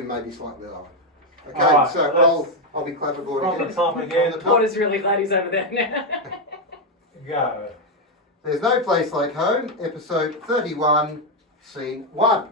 do maybe slightly lower. Okay, right, so I'll be clapperboarding. From the top again. Porter's really glad he's over there now. Go. There's No Place Like Home, episode 31, scene 1.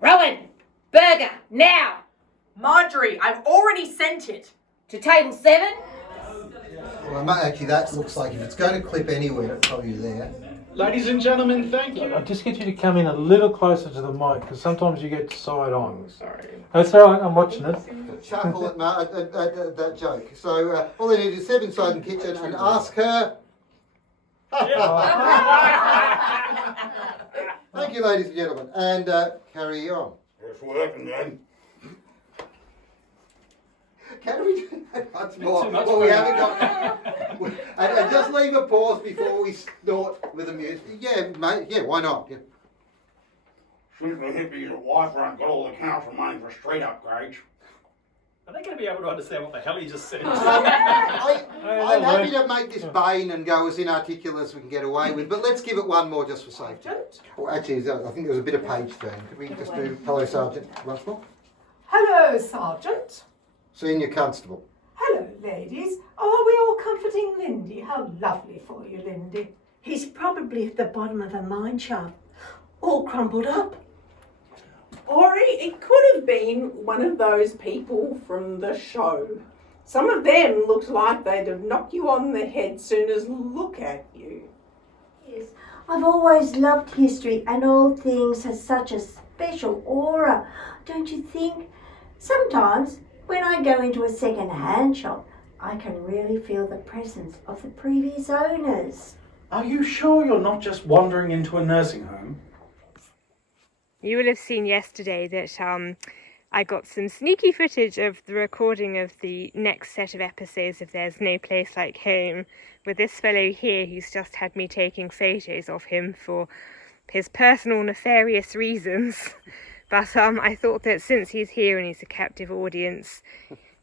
Rowan, burger, now! Marjorie, I've already sent it. To table 7? Well, actually, that looks like if it's going to clip anywhere, it's probably there. Ladies and gentlemen, thank you. I just get you to come in a little closer to the mic because sometimes you get side on. Sorry. That's all right, I'm watching it. Chuckle at that joke. So all they need is step inside the kitchen and ask her. Thank you, ladies and gentlemen, and carry on. It's working then. Can we do that much more? Well, we haven't got. And just leave a pause before we snort with the music. Yeah, mate. Yeah, why not? Yeah. Seems the hippies at Wi-Fi got all the council money for street upgrades. Are they going to be able to understand what the hell he just said? I'm happy to make this Bane and go as inarticulate as we can get away with, but let's give it one more just for safety. Well, actually, I think there was a bit of page turn. Could we just do Hello Sergeant once more? Hello, Sergeant. Senior Constable. Hello, ladies. Oh, are we all comforting Lindy? How lovely for you, Lindy. He's probably at the bottom of a mine shaft, all crumpled up. Or it could have been one of those people from the show. Some of them looked like they'd have knocked you on the head soon as look at you. Yes, I've always loved history, and old things have such a special aura, don't you think? Sometimes, when I go into a second-hand shop, I can really feel the presence of the previous owners. Are you sure you're not just wandering into a nursing home? You will have seen yesterday that I got some sneaky footage of the recording of the next set of episodes of There's No Place Like Home with this fellow here who's just had me taking photos of him for his personal nefarious reasons. But I thought that since he's here and he's a captive audience,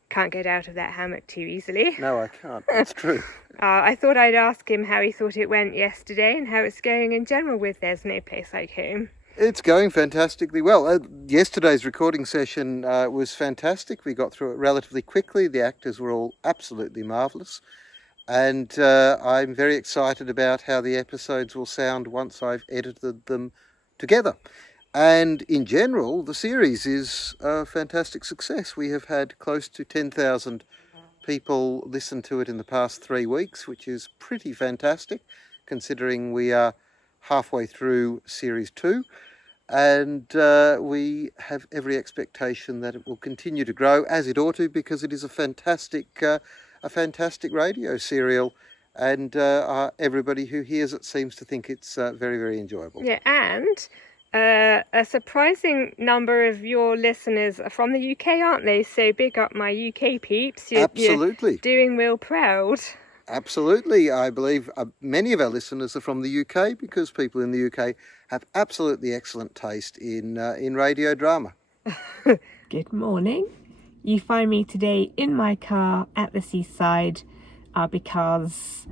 can't get out of that hammock too easily. No, I can't. That's true. I thought I'd ask him how he thought it went yesterday and how it's going in general with There's No Place Like Home. It's going fantastically well. Yesterday's recording session was fantastic. We got through it relatively quickly. The actors were all absolutely marvellous. And I'm very excited about how the episodes will sound once I've edited them together. And in general, the series is a fantastic success. We have had close to 10,000 people listen to it in the past 3 weeks, which is pretty fantastic, considering we are halfway through Series 2. And we have every expectation that it will continue to grow, as it ought to, because it is a fantastic radio serial. And everybody who hears it seems to think it's very, very enjoyable. Yeah, and a surprising number of your listeners are from the UK, aren't they? So big up my UK peeps. Absolutely. You're doing Will proud. Absolutely. I believe many of our listeners are from the UK because people in the UK have absolutely excellent taste in radio drama. Good morning. You find me today in my car at the Seaside because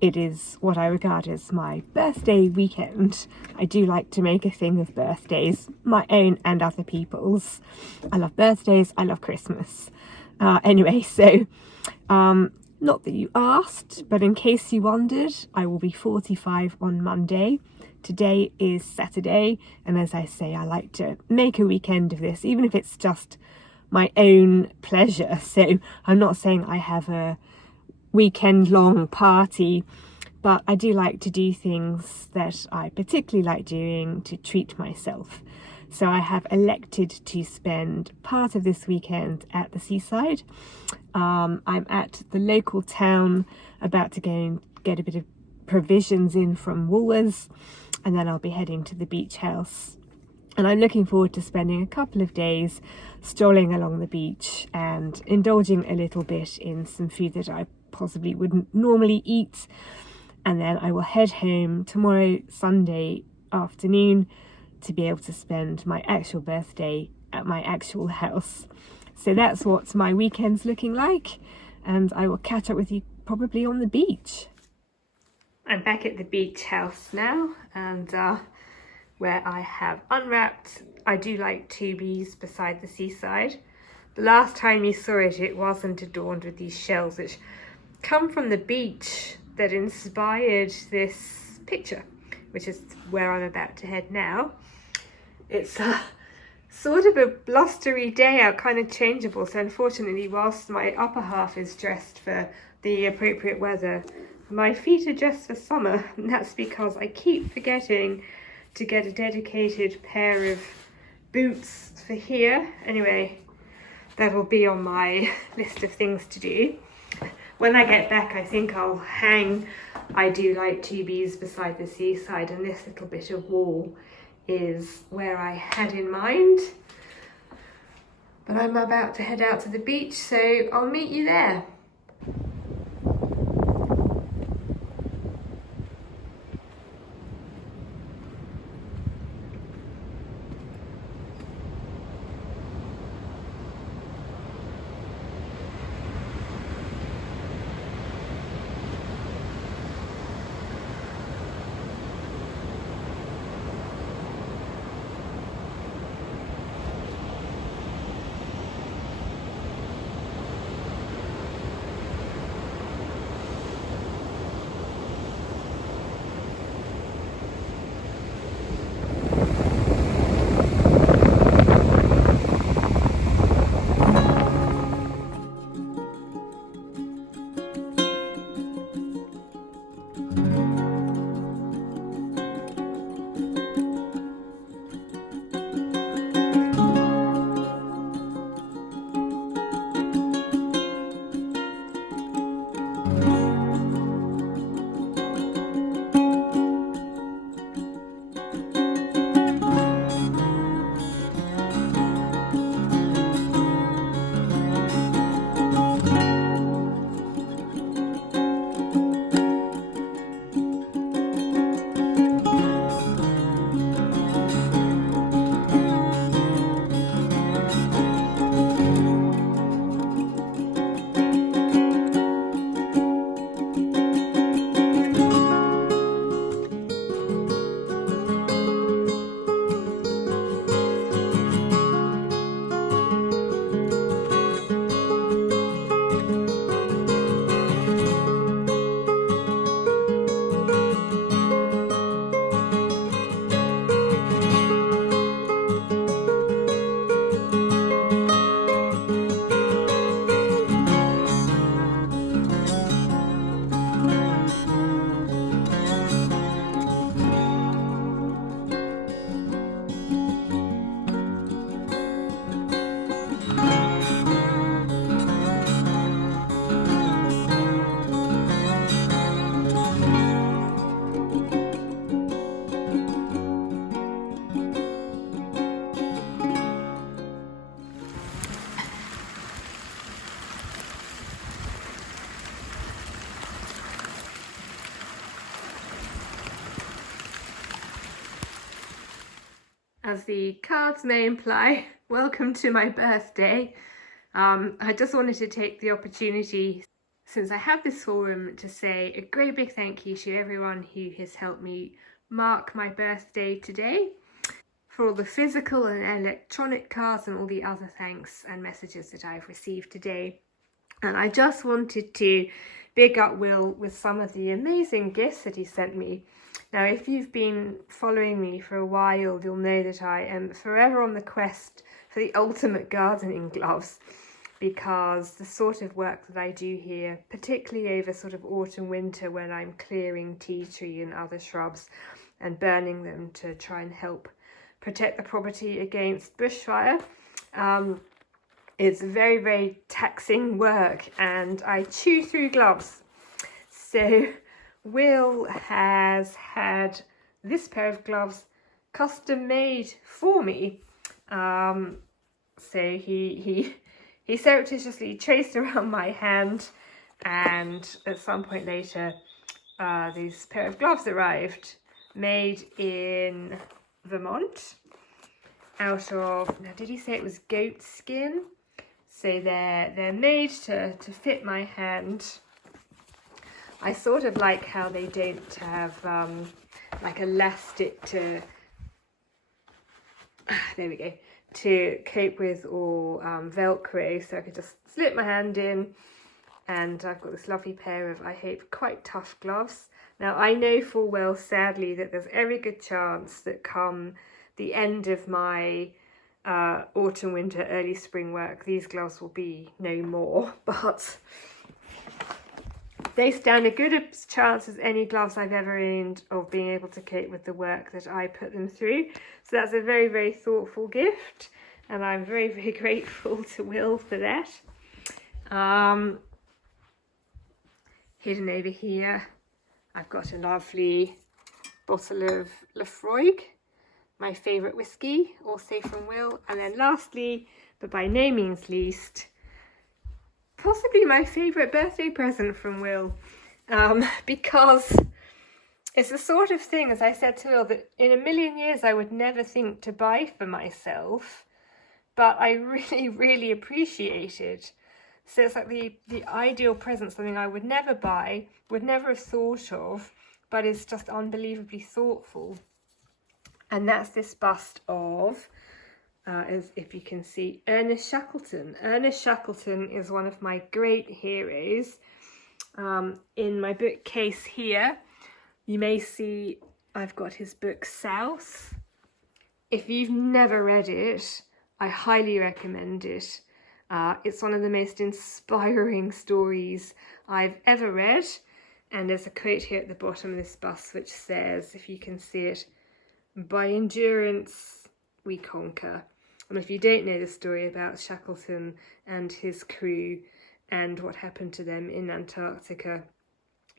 it is what I regard as my birthday weekend. I do like to make a thing of birthdays, my own and other people's. I love birthdays, I love Christmas. Anyway, so not that you asked, but in case you wondered, I will be 45 on Monday. Today is Saturday, and as I say, I like to make a weekend of this, even if it's just my own pleasure. So I'm not saying I have a weekend-long party, but I do like to do things that I particularly like doing to treat myself. So I have elected to spend part of this weekend at the Seaside. I'm at the local town, about to go and get a bit of provisions in from Woolworths, and then I'll be heading to the beach house. And I'm looking forward to spending a couple of days strolling along the beach and indulging a little bit in some food that I possibly wouldn't normally eat. And then I will head home tomorrow, Sunday afternoon, to be able to spend my actual birthday at my actual house. So that's what my weekend's looking like, and I will catch up with you probably on the beach. I'm back at the beach house now, and where I have unwrapped I Do Like To Be's Beside the Seaside. The last time you saw it, it wasn't adorned with these shells which come from the beach that inspired this picture, which is where I'm about to head now. It's sort of a blustery day out, kind of changeable, so unfortunately whilst my upper half is dressed for the appropriate weather, my feet are dressed for summer, and that's because I keep forgetting to get a dedicated pair of boots for here. Anyway, that'll be on my list of things to do. When I get back, I think I'll hang I Do Like To Be's Beside the Seaside, and this little bit of wall is where I had in mind. But I'm about to head out to the beach, so I'll meet you there. As the cards may imply, welcome to my birthday. I just wanted to take the opportunity, since I have this forum, to say a great big thank you to everyone who has helped me mark my birthday today, for all the physical and electronic cards and all the other thanks and messages that I've received today. And I just wanted to big up Will with some of the amazing gifts that he sent me. Now, if you've been following me for a while, you'll know that I am forever on the quest for the ultimate gardening gloves, because the sort of work that I do here, particularly over sort of autumn winter when I'm clearing tea tree and other shrubs and burning them to try and help protect the property against bushfire, it's very, very taxing work, and I chew through gloves. So Will has had this pair of gloves custom made for me. So he surreptitiously traced around my hand, and at some point later these pair of gloves arrived, made in Vermont, out of, now did he say it was goat skin? So they're made to fit my hand. I sort of like how they don't have like elastic to there we go, to cope with all Velcro, so I could just slip my hand in, and I've got this lovely pair of, I hope, quite tough gloves. Now I know full well, sadly, that there's every good chance that come the end of my autumn, winter, early spring work, these gloves will be no more, but they stand a good chance as any gloves I've ever owned of being able to cope with the work that I put them through. So that's a very, very thoughtful gift, and I'm very, very grateful to Will for that. Hidden over here, I've got a lovely bottle of Lafroig, my favourite whiskey, also from Will. And then lastly, but by no means least, possibly my favourite birthday present from Will, because it's the sort of thing, as I said to Will, that in a million years I would never think to buy for myself, but I really, really appreciate it. So it's like the ideal present, something I would never buy, would never have thought of, but is just unbelievably thoughtful. And that's this bust of, as if you can see, Ernest Shackleton. Ernest Shackleton is one of my great heroes. In my bookcase here, you may see I've got his book South. If you've never read it, I highly recommend it. It's one of the most inspiring stories I've ever read. And there's a quote here at the bottom of this bust which says, if you can see it, "By endurance we conquer." And if you don't know the story about Shackleton and his crew and what happened to them in Antarctica,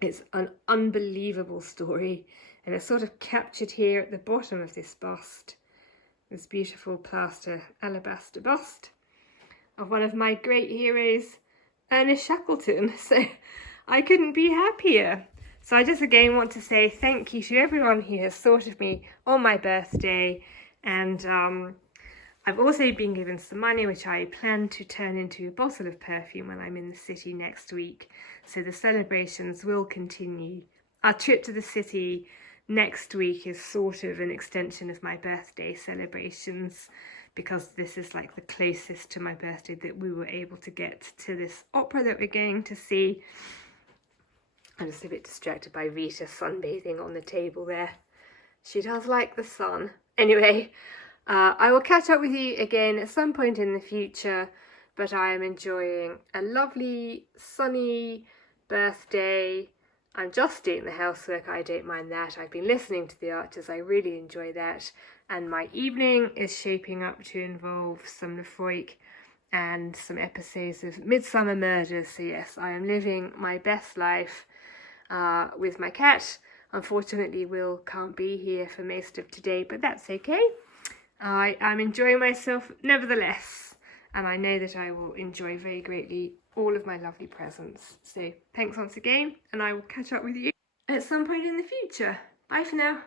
it's an unbelievable story, and it's sort of captured here at the bottom of this bust, this beautiful plaster alabaster bust of one of my great heroes, Ernest Shackleton. So I couldn't be happier. So I just again want to say thank you to everyone who has thought of me on my birthday, and I've also been given some money which I plan to turn into a bottle of perfume when I'm in the city next week. So the celebrations will continue. Our trip to the city next week is sort of an extension of my birthday celebrations, because this is like the closest to my birthday that we were able to get to this opera that we're going to see. I'm just a bit distracted by Vita sunbathing on the table there. She does like the sun. Anyway, I will catch up with you again at some point in the future, but I am enjoying a lovely sunny birthday. I'm just doing the housework, I don't mind that. I've been listening to the Archers, I really enjoy that. And my evening is shaping up to involve some Lafroig and some episodes of Midsummer Murders. So yes, I am living my best life with my cat. Unfortunately, Will can't be here for most of today, but that's okay. I'm enjoying myself nevertheless, and I know that I will enjoy very greatly all of my lovely presents. So thanks once again, and I will catch up with you at some point in the future. Bye for now.